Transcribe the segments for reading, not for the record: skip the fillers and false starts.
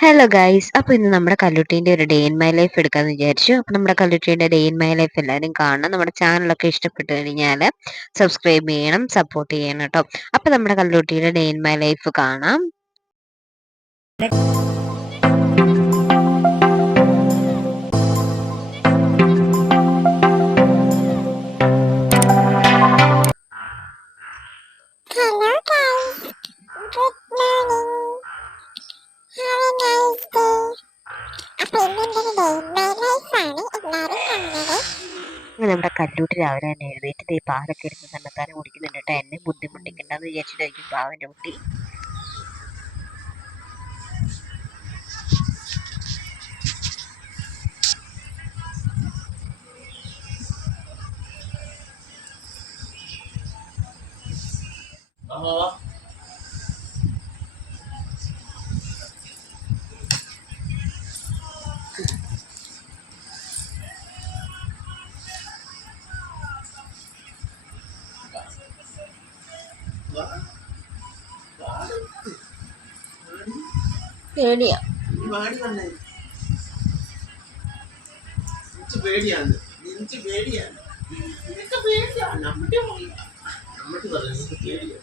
Hello guys, അപ്പോൾ ഇന്ന് നമ്മുടെ കല്ലുട്ടീൻ്റെ ഒരു ഡേ ഇൻ മൈ ലൈഫ് എടുക്കാമെന്ന് വിചാരിച്ചു. അപ്പോൾ നമ്മുടെ കല്ലുട്ടീൻ്റെ ഡേ ഇൻ മൈ ലൈഫ് എല്ലാവരും കാണണം. നമ്മുടെ ചാനലൊക്കെ ഇഷ്ടപ്പെട്ട് കഴിഞ്ഞാൽ സബ്സ്ക്രൈബ് ചെയ്യണം, സപ്പോർട്ട് ചെയ്യണം കേട്ടോ. അപ്പോൾ നമ്മുടെ കല്ലുട്ടീൻ്റെ ഡേ ഇൻ മൈ ലൈഫ് കാണാം. നമ്മുടെ കല്ലൂട്ടി രാവിലെ തന്നെ എഴുന്നേറ്റ് ഈ പാലൊക്കെ എടുത്ത് തന്നെത്താനെ കുടിക്കുന്നുണ്ട് കേട്ടോ. എന്നെ ബുദ്ധിമുട്ടിക്കണ്ടെന്ന് വിചാരിച്ചിട്ടായിരിക്കും പാവൻ്റെ കുട്ടി. പേടിയാ പേടിയാണ് നിനക്ക് പേടിയാണ് നിനക്ക് പേടിയാണ് നമ്മുടെ നമുക്ക് പറയുന്നത് പേടിയാണ്.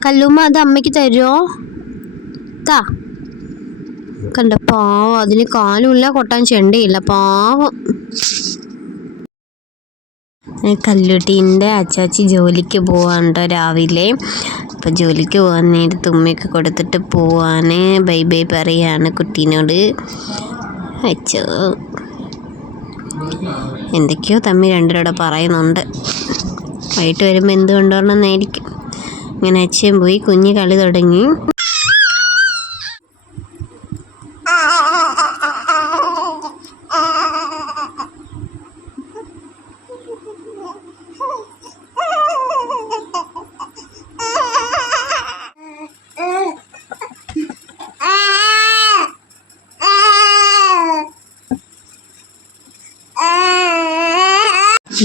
കല്ലുമ്മ അത് അമ്മയ്ക്ക് തരുമോ? താ. കണ്ട പാവം, അതിന് കാലുമില്ല, കൊട്ടാൻ ചെണ്ടയില്ല, പാവം. കല്ലുട്ടീൻ്റെ അച്ചാച്ചി ജോലിക്ക് പോവാണ്ടോ രാവിലെ. അപ്പം ജോലിക്ക് പോകാൻ നേരത്ത് ഉമ്മയൊക്കെ കൊടുത്തിട്ട് പോവാണ്. ബൈ ബൈ പറയാണ് കുട്ടീനോട്. അച്ചോ, എന്തൊക്കെയോ തമ്മി രണ്ടുപേരോടെ പറയുന്നുണ്ട്. വൈകിട്ട് വരുമ്പോൾ എന്ത് കൊണ്ടുവരണമെന്നായിരിക്കും. അങ്ങനെ അച്ഛൻ പോയി, കുഞ്ഞ് കളി തുടങ്ങി.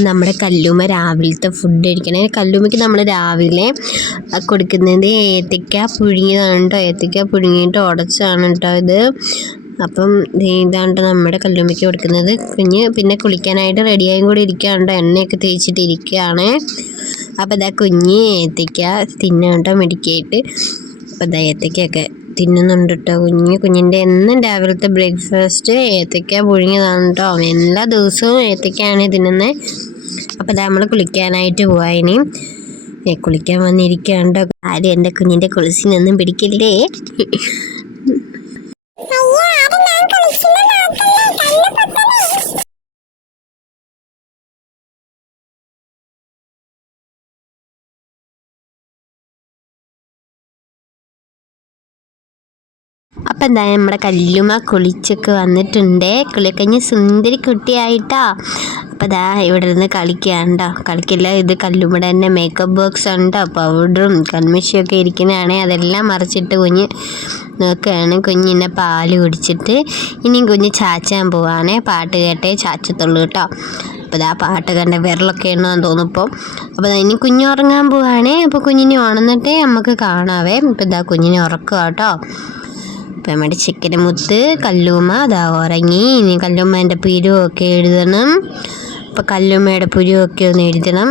നമ്മുടെ കല്ലുമ്മ രാവിലത്തെ ഫുഡ് കഴിക്കണേ. കല്ലുമ്മയ്ക്ക് നമ്മൾ രാവിലെ കൊടുക്കുന്നത് ഏത്തയ്ക്ക പുഴുങ്ങിയതാണ് കേട്ടോ. ഏത്തയ്ക്ക പുഴുങ്ങിയിട്ട് ഉടച്ചാണ് കേട്ടോ ഇത്. അപ്പം ഇതാണ് നമ്മുടെ കല്ലുമ്മയ്ക്ക് കൊടുക്കുന്നത്. പിന്നെ കുളിക്കാനായിട്ട് റെഡിയായും കൂടി ഇരിക്കുകയാണ് കേട്ടോ. എണ്ണയൊക്കെ തേച്ചിട്ട് ഇരിക്കുകയാണ്. അപ്പോൾ ഇതാ കുഞ്ഞ് ഏത്തയ്ക്ക തിന്നാൻ കേട്ടോ മെഡിക്കായിട്ട്. അപ്പോൾ ഇതാ ഏത്തയ്ക്കൊക്കെ തിന്നുന്നുണ്ട് കേട്ടോ കുഞ്ഞിൻ്റെ എന്നും രാവിലത്തെ ബ്രേക്ക്ഫാസ്റ്റ് ഏത്തയ്ക്ക പുഴുങ്ങിയതാണ് കേട്ടോ. എല്ലാ ദിവസവും ഏത്തയ്ക്കാണ് തിന്നുന്നത്. അപ്പോൾ ഇതാ നമ്മൾ കുളിക്കാനായിട്ട് പോവാ. ഇനി കുളിക്കാൻ വന്നിരിക്കാണ്ടോ. ആരും എൻ്റെ കുഞ്ഞിൻ്റെ കുളിസിനൊന്നും പിടിക്കില്ലേ. അപ്പം എന്താ നമ്മുടെ കല്ലുമ്മ കുളിച്ചൊക്കെ വന്നിട്ടുണ്ട്. കുളിക്കഴിഞ്ഞ് സുന്ദരി കുട്ടിയായിട്ടാ. അപ്പം ഇതാ ഇവിടെ നിന്ന് കളിക്കുകയാണ്ടോ. കളിക്കില്ല, ഇത് കല്ലുമ്മയുടെ തന്നെ മേക്കപ്പ് ബോക്സ് ഉണ്ടോ. പൗഡറും കൺമിഷിയൊക്കെ ഇരിക്കുന്നതാണ്. അതെല്ലാം മറിച്ചിട്ട് കുഞ്ഞ് നോക്കുകയാണ്. കുഞ്ഞിനെ പാല് കുടിച്ചിട്ട് ഇനിയും കുഞ്ഞ് ചാച്ചാൻ പോവാണേ. പാട്ട് കേട്ടേ ചാച്ചത്തുള്ളൂ കേട്ടോ. അപ്പോൾ ഇതാ പാട്ട് കണ്ട വിരലൊക്കെ എണ്ണാന്ന് തോന്നുമ്പോൾ. അപ്പോൾ ഇനി കുഞ്ഞ് ഉറങ്ങാൻ പോവാണേ. അപ്പോൾ കുഞ്ഞിനെ ഉണർന്നിട്ടേ നമുക്ക് കാണാവേ. ഇപ്പോൾ ഇതാ കുഞ്ഞിനെ ഉറക്കുക കേട്ടോ. അപ്പം നമ്മുടെ ചിക്കന് മുത്ത് കല്ലുമ്മ അതാ ഉറങ്ങി. ഇനി കല്ലുമ്മേൻ്റെ പുരുവൊക്കെ എഴുതണം. അപ്പം കല്ലുമ്മയുടെ പുരുവൊക്കെ ഒന്ന് എഴുതണം.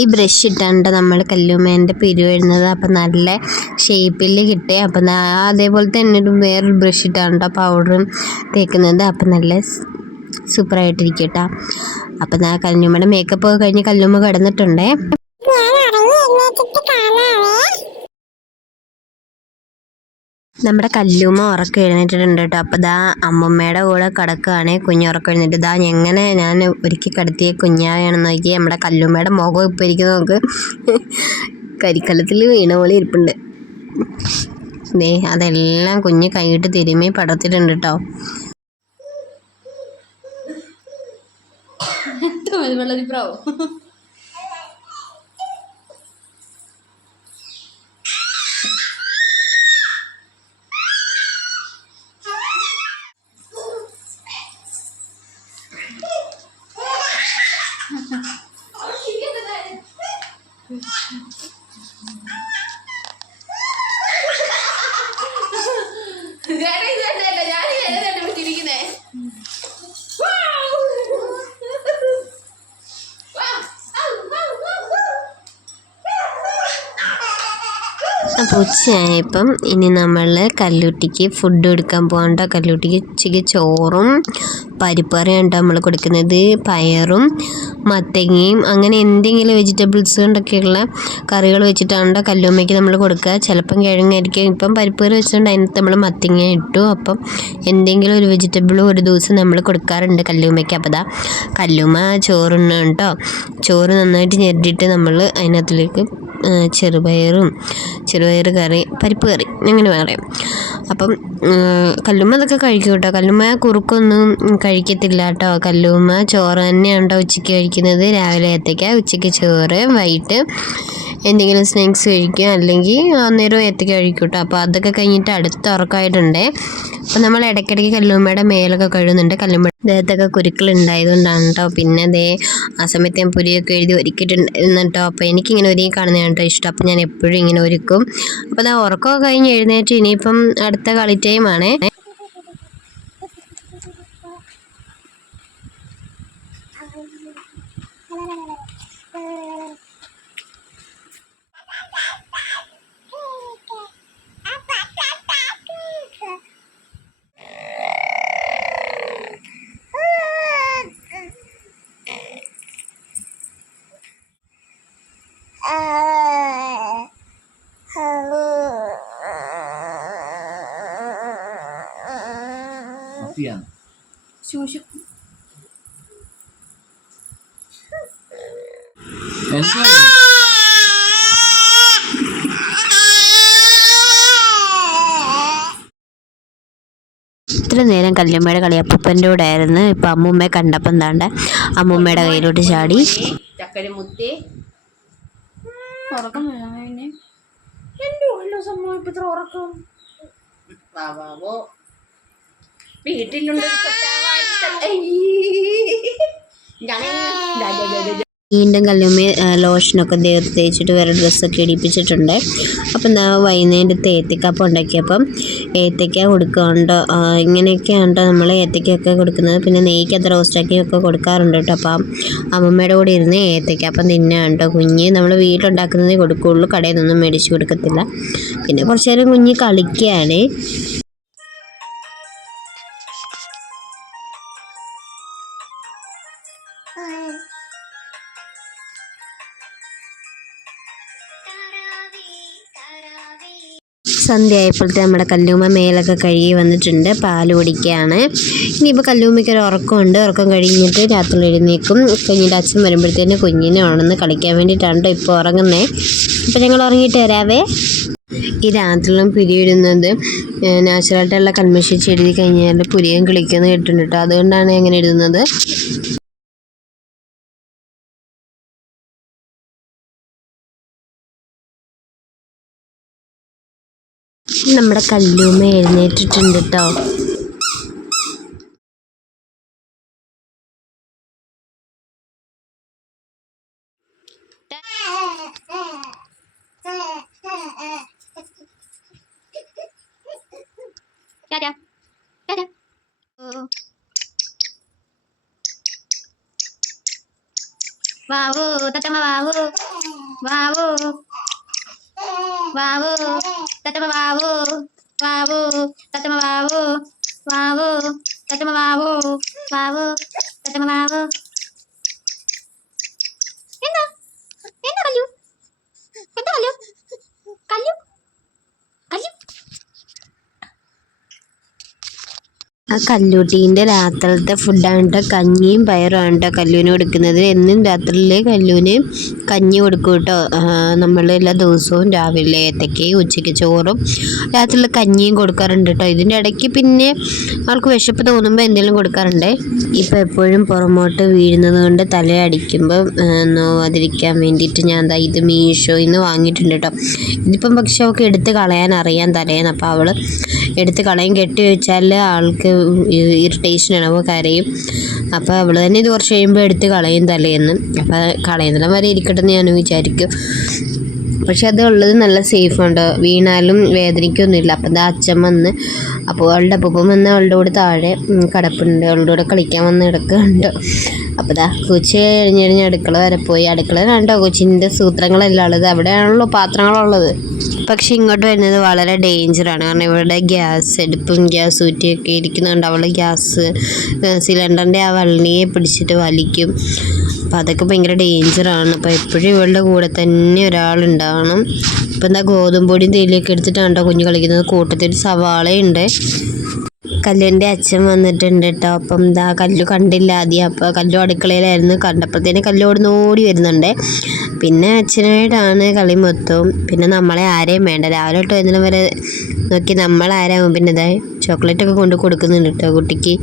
ഈ ബ്രഷ് ഇട്ടാണ്ട് നമ്മൾ കല്ലുമ്മേൻ്റെ പിരിവെഴുന്നത്. അപ്പം നല്ല ഷേപ്പിൽ കിട്ടേ. അപ്പം അതേപോലെ തന്നെ വേറൊരു ബ്രഷ് ഇട്ടാണ്ടോ പൗഡറും തേക്കുന്നത്. അപ്പം നല്ല സൂപ്പറായിട്ടിരിക്കും കേട്ടോ. അപ്പം കല്ലുമ്മയുടെ മേക്കപ്പ് ഒക്കെ കഴിഞ്ഞ് കല്ലുമ്മ കിടന്നിട്ടുണ്ടേ. നമ്മുടെ കല്ലുമ്മ ഉറക്കം എഴുന്നേറ്റിട്ടുണ്ട് കേട്ടോ. അപ്പോൾ അമ്മമ്മയുടെ കൂടെ കിടക്കുകയാണേ. കുഞ്ഞുറക്കം എഴുന്നേറ്റ് എങ്ങനെ ഞാൻ ഒരുക്കി കിടത്തിയ കുഞ്ഞാണെന്ന് നോക്കി. നമ്മുടെ കല്ലുമ്മയുടെ മുഖം ഇപ്പോൾ ഇരിക്കുന്ന നോക്ക്, കരിക്കലത്തിൽ വീണ പോലെ ഇരിപ്പുണ്ട്. അതെല്ലാം കുഞ്ഞ് കൈയിട്ട് തിരുമ്മി പടർത്തിട്ടുണ്ട് കേട്ടോ. അപ്പോൾ ഉച്ചയായപ്പം ഇനി നമ്മൾ കല്ലൂട്ടിക്ക് ഫുഡ് കൊടുക്കാൻ പോകണ്ട. കല്ലൂട്ടിക്ക് ഉച്ചയ്ക്ക് ചോറും പരിപ്പ് കറിയാണ് നമ്മൾ കൊടുക്കുന്നത്. പയറും മത്തങ്ങയും അങ്ങനെ എന്തെങ്കിലും വെജിറ്റബിൾസ് കൊണ്ടൊക്കെയുള്ള കറികൾ വെച്ചിട്ടാണ് കല്ലുമ്മയ്ക്ക് നമ്മൾ കൊടുക്കുക. ചിലപ്പം കിഴങ്ങായിരിക്കും. ഇപ്പം പരിപ്പ് കറി വെച്ചിട്ടുണ്ട്, അതിനകത്ത് നമ്മൾ മത്തങ്ങ ഇട്ടു. അപ്പം എന്തെങ്കിലും ഒരു വെജിറ്റബിളും ഒരു ദിവസം നമ്മൾ കൊടുക്കാറുണ്ട് കല്ലുമ്മയ്ക്ക്. അപ്പോൾ കല്ലുമ്മ ചോറുണ്ണ കേട്ടോ. ചോറ് നന്നായിട്ട് ഞെരടിയിട്ട് നമ്മൾ അതിനകത്തിലേക്ക് ചെറുപയർ കറി, പരിപ്പ് കറി അങ്ങനെ പറയാം. അപ്പം കല്ലുമ്മ അതൊക്കെ കഴിക്കും കേട്ടോ. കല്ലുമ്മ കുറുക്കൊന്നും കഴിക്കത്തില്ല കേട്ടോ. കല്ലുമ്മ ചോറ് തന്നെയാണ് കേട്ടോ ഉച്ചയ്ക്ക് കഴിക്കുന്നത്. രാവിലെ ഏത്തയ്ക്ക, ഉച്ചയ്ക്ക് ചോറ്, വൈകിട്ട് എന്തെങ്കിലും സ്നാക്സ് കഴിക്കുക, അല്ലെങ്കിൽ അന്നേരം ഏത്തയ്ക്ക കഴിക്കും കേട്ടോ. അപ്പോൾ അതൊക്കെ കഴിഞ്ഞിട്ട് അടുത്ത ഉറക്കമായിട്ടുണ്ടേ. അപ്പം നമ്മൾ ഇടയ്ക്കിടയ്ക്ക് കല്ലുമ്മയുടെ മേലൊക്കെ കഴുകുന്നുണ്ട്. കല്ലുമ്മ ദേഹത്തൊക്കെ കുരുക്കളുണ്ടായതുകൊണ്ടാണ് കേട്ടോ. പിന്നെ ആ സമയത്ത് ഞാൻ പുലിയൊക്കെ എഴുതി ഒരുക്കിയിട്ടുണ്ടായിരുന്നു കേട്ടോ. അപ്പോൾ എനിക്കിങ്ങനെ ഒരുങ്ങി കാണുന്നതാണ് കേട്ടോ ഇഷ്ടം. അപ്പം ഞാൻ എപ്പോഴും ഇങ്ങനെ ഒരുക്കും. അപ്പോൾ ഉറക്കമൊക്കെ കഴിഞ്ഞ് എഴുന്നേറ്റ് ഇനിയിപ്പം അടുത്ത കളി ടൈമാണേ. ഇത്ര നേരം കല്ലുമ്മയുടെ കളി അപ്പൂപ്പൻ്റെ കൂടെ ആയിരുന്നു. ഇപ്പം അമ്മൂമ്മയെ കണ്ടപ്പം എന്താണ്ട് അമ്മൂമ്മയുടെ കയ്യിലോട്ട് ചാടി. ചക്കരമുത്തി ഉറക്കം വീട്ടിലുണ്ട്. വീണ്ടും കല്ലുമ്മ ലോഷനൊക്കെ ദേഹത്ത് തേച്ചിട്ട് വേറെ ഡ്രസ്സൊക്കെ ഇടിപ്പിച്ചിട്ടുണ്ട്. അപ്പം വൈകുന്നേരത്തെ ഏത്തയ്ക്കപ്പം ഉണ്ടാക്കിയപ്പം ഏത്തയ്ക്ക കൊടുക്കുന്നുണ്ട്. ഇങ്ങനെയൊക്കെയാണ് നമ്മൾ ഏത്തയ്ക്കൊക്കെ കൊടുക്കുന്നത്. പിന്നെ നെയ്ക്കകത്ത് റോസ്റ്റാക്കിയൊക്കെ കൊടുക്കാറുണ്ട് കേട്ടോ. അപ്പം അമ്മമ്മയുടെ കൂടെ ഇരുന്ന് ഏത്തയ്ക്കപ്പം തിന്നാണ് കേട്ടോ കുഞ്ഞ്. നമ്മൾ വീട്ടിലുണ്ടാക്കുന്നതേ കൊടുക്കുകയുള്ളൂ, കടയിൽ നിന്നൊന്നും മേടിച്ച് കൊടുക്കത്തില്ല. പിന്നെ കുറച്ച് നേരം കുഞ്ഞ് കളിക്കുകയാണ്. സന്ധ്യ ആയപ്പോഴത്തെ നമ്മുടെ കല്ലുമ്മ മേലൊക്കെ കഴുകി വന്നിട്ടുണ്ട്. പാല് കുടിക്കുകയാണ്. ഇനിയിപ്പോൾ കല്ലുമ്മയ്ക്ക് ഒരു ഉറക്കമുണ്ട്. ഉറക്കം കഴിഞ്ഞിട്ട് രാത്രി എഴുന്നേക്കും. കുഞ്ഞിൻ്റെ അച്ഛൻ വരുമ്പോഴത്തേന് കുഞ്ഞിനെ ഉണർന്ന് കളിക്കാൻ വേണ്ടിയിട്ടാണ് ഇപ്പോൾ ഉറങ്ങുന്നത്. അപ്പോൾ ഞങ്ങൾ ഉറങ്ങിയിട്ട് വരാവേ. ഈ രാത്രിയിലും പിരിയിടുന്നത് നാച്ചുറലായിട്ടുള്ള കൺമഷിച്ച് എഴുതി കഴിഞ്ഞാൽ പുരിയും കളിക്കുന്നത് കേട്ടിട്ടുണ്ട് കേട്ടോ. അതുകൊണ്ടാണ് അങ്ങനെ എഴുതുന്നത്. നമ്മുടെ കല്ലുമ്മ എഴുന്നേറ്റിട്ടുണ്ട് കേട്ടോ. വാവു തത്തമ്മ വാവു വാവു വാവു തത്തമ്മ വാവു വാവു തത്തമ്മ വാവു വാവു തത്തമ്മ വാവു വാവു തത്തമ്മ വാവു. എന്താ എന്താ കല്ലു എന്താ കല്ലു കല്ലു കല്ലു. ആ കല്ലൂട്ടീൻ്റെ രാത്രിയിലത്തെ ഫുഡാണ് കേട്ടോ, കഞ്ഞിയും പയറുമാണ് കേട്ടോ കല്ലുവിന് കൊടുക്കുന്നത്. എന്നും രാത്രിയിൽ കല്ലുവിന് കഞ്ഞി കൊടുക്കും കേട്ടോ. നമ്മൾ എല്ലാ ദിവസവും രാവിലെ ഏത്തക്കയും ഉച്ചയ്ക്ക് ചോറും രാത്രിയിൽ കഞ്ഞിയും കൊടുക്കാറുണ്ട് കേട്ടോ. ഇതിൻ്റെ ഇടയ്ക്ക് പിന്നെ അവൾക്ക് വിശപ്പ് തോന്നുമ്പോൾ എന്തെങ്കിലും കൊടുക്കാറുണ്ട്. ഇപ്പം എപ്പോഴും പുറമോട്ട് വീഴുന്നത് കൊണ്ട് തലയടിക്കുമ്പോൾ നോവാതിരിക്കാൻ വേണ്ടിയിട്ട് ഞാൻ എന്താ ഇത് മീഷോയിൽ നിന്ന് വാങ്ങിയിട്ടുണ്ട് കേട്ടോ. ഇതിപ്പം പക്ഷെ അവൾക്ക് എടുത്ത് കളയാൻ അറിയാൻ തലേന്ന്, അപ്പോൾ അവൾ എടുത്ത് കളയും. കെട്ടി വെച്ചാൽ ആൾക്ക് ഇറിറ്റേഷനാണ്, അപ്പോൾ കരയും. അപ്പോൾ അവൾ തന്നെ ഇത് കുറച്ച് കഴിയുമ്പോൾ എടുത്ത് കളയും തലേന്ന്. അപ്പോൾ കളയുന്നിടം വരെ ഇരിക്കട്ടെ എന്ന് ഞാൻ വിചാരിക്കും. പക്ഷെ അത് ഉള്ളത് നല്ല സേഫുണ്ട്, വീണാലും വേദനിക്കൊന്നുമില്ല. അപ്പം എന്താ അച്ഛൻ വന്ന്, അപ്പോൾ അവളുടെ അപ്പം വന്ന് അവളുടെ കൂടെ താഴെ കിടപ്പുണ്ട്, അവളുടെ കൂടെ കളിക്കാൻ വന്ന് കിടക്കുന്നുണ്ട്. അപ്പോൾ ദാ കൊച്ചി കഴിഞ്ഞ് അടുക്കള വരെ പോയി. അടുക്കളയിലാണ്ടോ കൊച്ചിൻ്റെ സൂത്രങ്ങളെല്ലാം ഉള്ളത്, അവിടെയാണല്ലോ പാത്രങ്ങളുള്ളത്. പക്ഷെ ഇങ്ങോട്ട് വരുന്നത് വളരെ ഡേഞ്ചറാണ്, കാരണം ഇവിടെ ഗ്യാസ് അടുപ്പും ഗ്യാസ് ഊറ്റിയൊക്കെ ഇരിക്കുന്നുണ്ട്. അവൾ ഗ്യാസ് സിലിണ്ടറിൻ്റെ ആ വള്ളിയെ പിടിച്ചിട്ട് വലിക്കും. അപ്പം അതൊക്കെ ഭയങ്കര ഡേഞ്ചറാണ്. അപ്പോൾ എപ്പോഴും ഇവളുടെ കൂടെ തന്നെ ഒരാളുണ്ടാവണം. ഇപ്പം എന്താ ഗോതമ്പൊടിയും തേയിലയൊക്കെ എടുത്തിട്ടാണ് കുഞ്ഞ് കളിക്കുന്നത്. കൂട്ടത്തിൽ സവാളയുണ്ട്. കല്ലുവിൻ്റെ അച്ഛൻ വന്നിട്ടുണ്ട് കേട്ടോ. അപ്പം എന്താ കല്ലു കണ്ടില്ല ആദ്യം, അപ്പോൾ കല്ലു അടുക്കളയിലായിരുന്നു. കണ്ടപ്പോഴത്തേന് കല്ലു ഓടി വരുന്നുണ്ട്. പിന്നെ അച്ഛനായിട്ടാണ് കളി മൊത്തവും. പിന്നെ നമ്മളെ ആരെയും വേണ്ട, രാവിലെ തൊട്ട് വൈകുന്നേരം വരെ നോക്കി നമ്മളാരാകും. പിന്നെ ഇതായി ചോക്ലേറ്റൊക്കെ കൊണ്ട് കൊടുക്കുന്നുണ്ട് കേട്ടോ കുട്ടിക്ക്.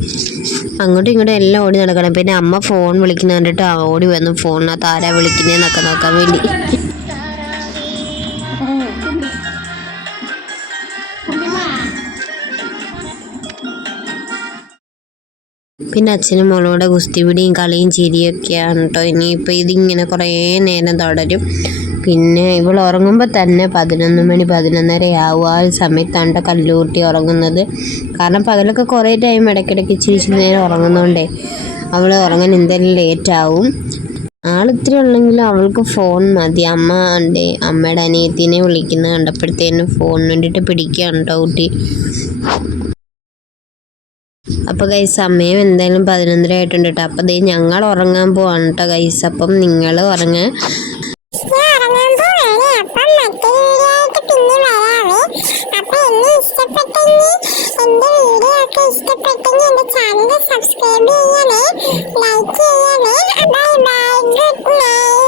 അങ്ങോട്ടും ഇങ്ങോട്ടും എല്ലാം ഓടി നടക്കണം. പിന്നെ അമ്മ ഫോൺ വിളിക്കുന്ന കണ്ടിട്ട് ഓടി വന്നു ഫോണിനകത്ത് ആരാ വിളിക്കുന്നതെന്നൊക്കെ നോക്കാൻ വേണ്ടി. പിന്നെ അച്ഛനും മോളോടെ ഗുസ്തിപിടിയും കളിയും ചിരിയൊക്കെയാണ് കേട്ടോ. ഇനിയിപ്പോൾ ഇതിങ്ങനെ കുറേ നേരം തുടരും. പിന്നെ ഇവൾ ഉറങ്ങുമ്പോൾ തന്നെ 11 മണി 11:30 ആവും. ആ സമയത്താണ് കല്ലൂട്ടി ഉറങ്ങുന്നത്. കാരണം പകലൊക്കെ കുറേ ടൈം ഇടയ്ക്കിടയ്ക്ക് ഇച്ചിരി നേരം ഉറങ്ങുന്നതുകൊണ്ടേ അവൾ ഉറങ്ങാൻ എന്തായാലും ലേറ്റാവും. ആളിത്തിരി ഉള്ളെങ്കിലും അവൾക്ക് ഫോൺ മതി. അമ്മയുടെ അനിയത്തിനെ വിളിക്കുന്നത് കണ്ടപ്പോഴത്തേനും ഫോണിന് വേണ്ടിയിട്ട് പിടിക്കുകയാണ് കേട്ടോ കുട്ടി. അപ്പോൾ ഗൈസ് സമയം എന്തായാലും 11:30 ആയിട്ടുണ്ട് കേട്ടോ. അപ്പോൾ ദേ ഞങ്ങൾ ഉറങ്ങാൻ പോവാണ് കേട്ടോ ഗൈസ്. അപ്പം നിങ്ങൾ ഉറങ്ങാൻ സബ്സ്ക്രൈബ് ചെയ്യണേ, ലൈക്ക് ചെയ്യണേ. Bye bye, good night.